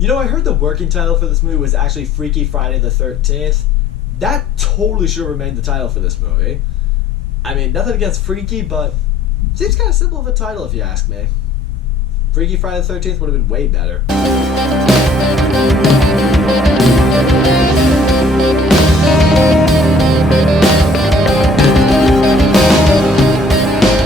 You know, I heard the working title for this movie was actually Freaky Friday the 13th. That totally should have remained the title for this movie. I mean, nothing against Freaky, but seems kind of simple of a title if you ask me. Freaky Friday the 13th would have been way better.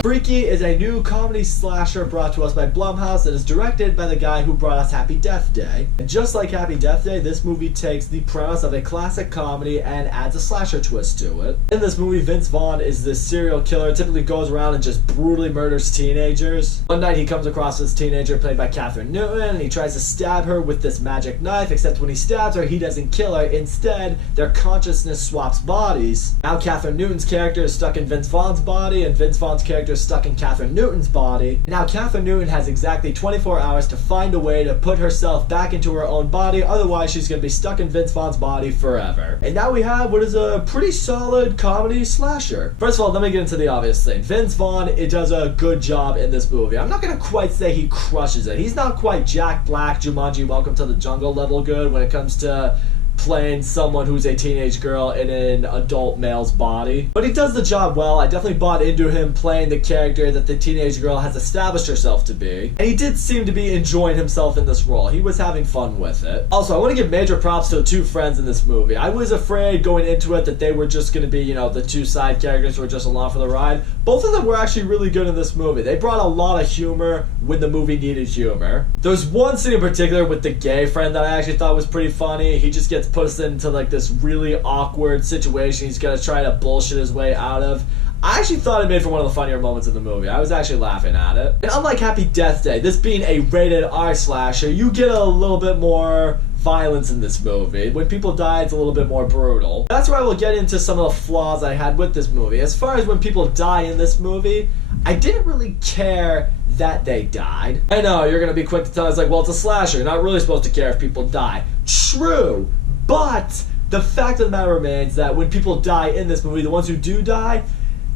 Freaky is a new comedy slasher brought to us by Blumhouse that is directed by the guy who brought us Happy Death Day. And just like Happy Death Day, this movie takes the premise of a classic comedy and adds a slasher twist to it. In this movie, Vince Vaughn is this serial killer, typically goes around and just brutally murders teenagers. One night he comes across this teenager played by Catherine Newton, and he tries to stab her with this magic knife, except when he stabs her, he doesn't kill her. Instead, their consciousness swaps bodies. Now Catherine Newton's character is stuck in Vince Vaughn's body, and Vince Vaughn's character is stuck in Catherine Newton's body. Now Catherine Newton has exactly 24 hours to find a way to put herself back into her own body, otherwise she's going to be stuck in Vince Vaughn's body forever. And now we have what is a pretty solid comedy slasher. First of all, let me get into the obvious thing. Vince Vaughn, it does a good job in this movie. I'm not going to quite say he crushes it. He's not quite Jack Black, Jumanji, Welcome to the Jungle level good when it comes to playing someone who's a teenage girl in an adult male's body. But he does the job well. I definitely bought into him playing the character that the teenage girl has established herself to be. And he did seem to be enjoying himself in this role. He was having fun with it. Also, I want to give major props to the two friends in this movie. I was afraid going into it that they were just going to be, you know, the two side characters who were just along for the ride. Both of them were actually really good in this movie. They brought a lot of humor when the movie needed humor. There's one scene in particular with the gay friend that I actually thought was pretty funny. He just gets put into like this really awkward situation he's gonna try to bullshit his way out of. I actually thought it made for one of the funnier moments in the movie. I was actually laughing at it. And unlike Happy Death Day, this being a rated R slasher, you get a little bit more violence in this movie. When people die, it's a little bit more brutal. That's where I will get into some of the flaws I had with this movie. As far as when people die in this movie, I didn't really care that they died. I know, you're gonna be quick to tell us like, well, it's a slasher. You're not really supposed to care if people die. True. But the fact of the matter remains that when people die in this movie, the ones who do die,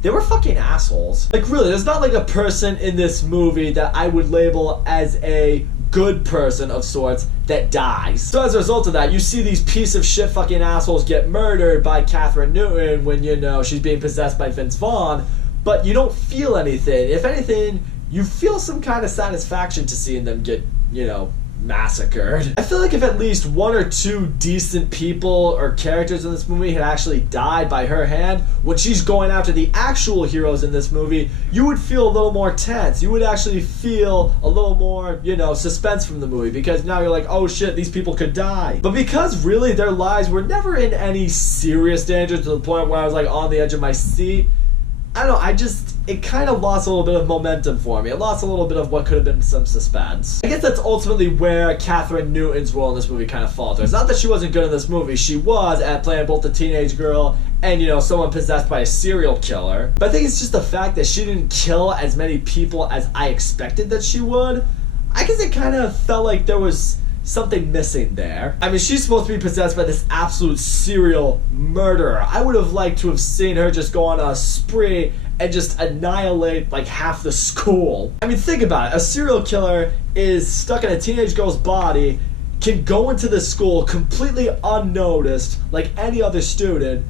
they were fucking assholes. Like really, there's not like a person in this movie that I would label as a good person of sorts that dies. So as a result of that, you see these piece of shit fucking assholes get murdered by Catherine Newton when, you know, she's being possessed by Vince Vaughn, but you don't feel anything. If anything, you feel some kind of satisfaction to seeing them get, you know, massacred. I feel like if at least one or two decent people or characters in this movie had actually died by her hand, when she's going after the actual heroes in this movie, you would feel a little more tense. You would actually feel a little more, you know, suspense from the movie, because now you're like, oh shit, these people could die. But because really their lives were never in any serious danger to the point where I was like on the edge of my seat, I don't know, it kind of lost a little bit of momentum for me. It lost a little bit of what could have been some suspense. I guess that's ultimately where Catherine Newton's role in this movie kind of falters. It's not that she wasn't good in this movie. She was at playing both the teenage girl and, you know, someone possessed by a serial killer. But I think it's just the fact that she didn't kill as many people as I expected that she would. I guess it kind of felt like there was something missing there. I mean, she's supposed to be possessed by this absolute serial murderer. I would have liked to have seen her just go on a spree and just annihilate like half the school. I mean, think about it. A serial killer is stuck in a teenage girl's body, can go into the school completely unnoticed like any other student.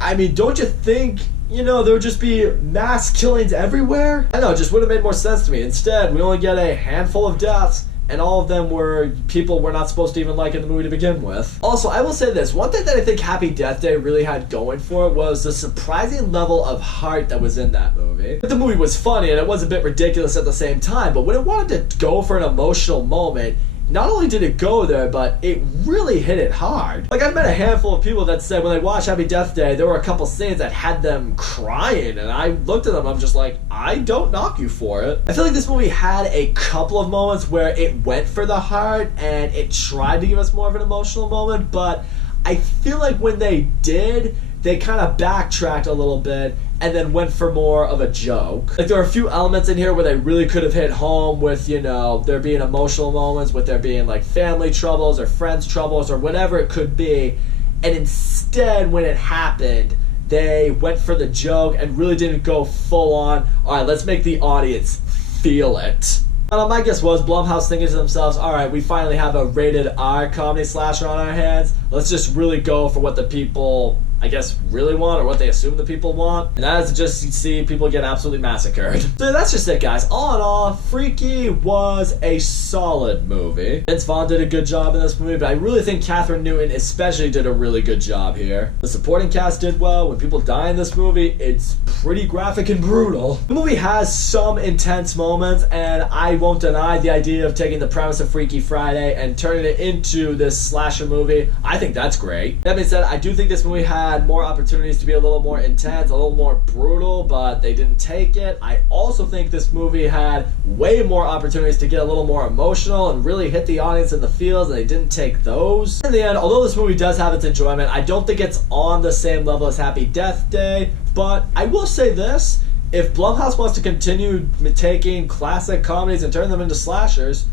I mean, don't you think, you know, there would just be mass killings everywhere? I know, it just would have made more sense to me. Instead, we only get a handful of deaths, and all of them were people we're not supposed to even like in the movie to begin with. Also, I will say this. One thing that I think Happy Death Day really had going for it was the surprising level of heart that was in that movie. The movie was funny and it was a bit ridiculous at the same time, but when it wanted to go for an emotional moment, not only did it go there, but it really hit it hard. Like, I've met a handful of people that said when they watched Happy Death Day, there were a couple scenes that had them crying, and I looked at them, I'm just like, I don't knock you for it. I feel like this movie had a couple of moments where it went for the heart, and it tried to give us more of an emotional moment, but I feel like when they did, they kind of backtracked a little bit and then went for more of a joke. Like, there are a few elements in here where they really could have hit home with, you know, there being emotional moments, with there being like family troubles or friends troubles or whatever it could be. And instead, when it happened, they went for the joke and really didn't go full on, all right, let's make the audience feel it. My guess was Blumhouse thinking to themselves, alright, we finally have a rated R comedy slasher on our hands. Let's just really go for what the people, I guess, really want, or what they assume the people want. And that is to just see people get absolutely massacred. So that's just it, guys. All in all, Freaky was a solid movie. Vince Vaughn did a good job in this movie, but I really think Catherine Newton especially did a really good job here. The supporting cast did well. When people die in this movie, it's pretty graphic and brutal. The movie has some intense moments, and I won't deny the idea of taking the premise of Freaky Friday and turning it into this slasher movie. I think that's great. That being said, I do think this movie had more opportunities to be a little more intense, a little more brutal, but they didn't take it. I also think this movie had way more opportunities to get a little more emotional and really hit the audience in the feels, and they didn't take those. In the end, although this movie does have its enjoyment, I don't think it's on the same level as Happy Death Day, but I will say this: if Blumhouse wants to continue taking classic comedies and turn them into slashers,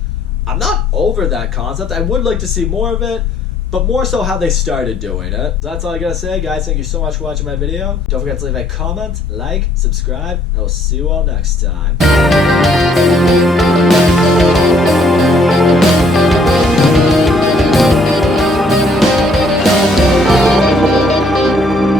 I'm not over that concept. I would like to see more of it, but more so how they started doing it. So that's all I gotta say, guys. Thank you so much for watching my video. Don't forget to leave a comment, like, subscribe, and I will see you all next time.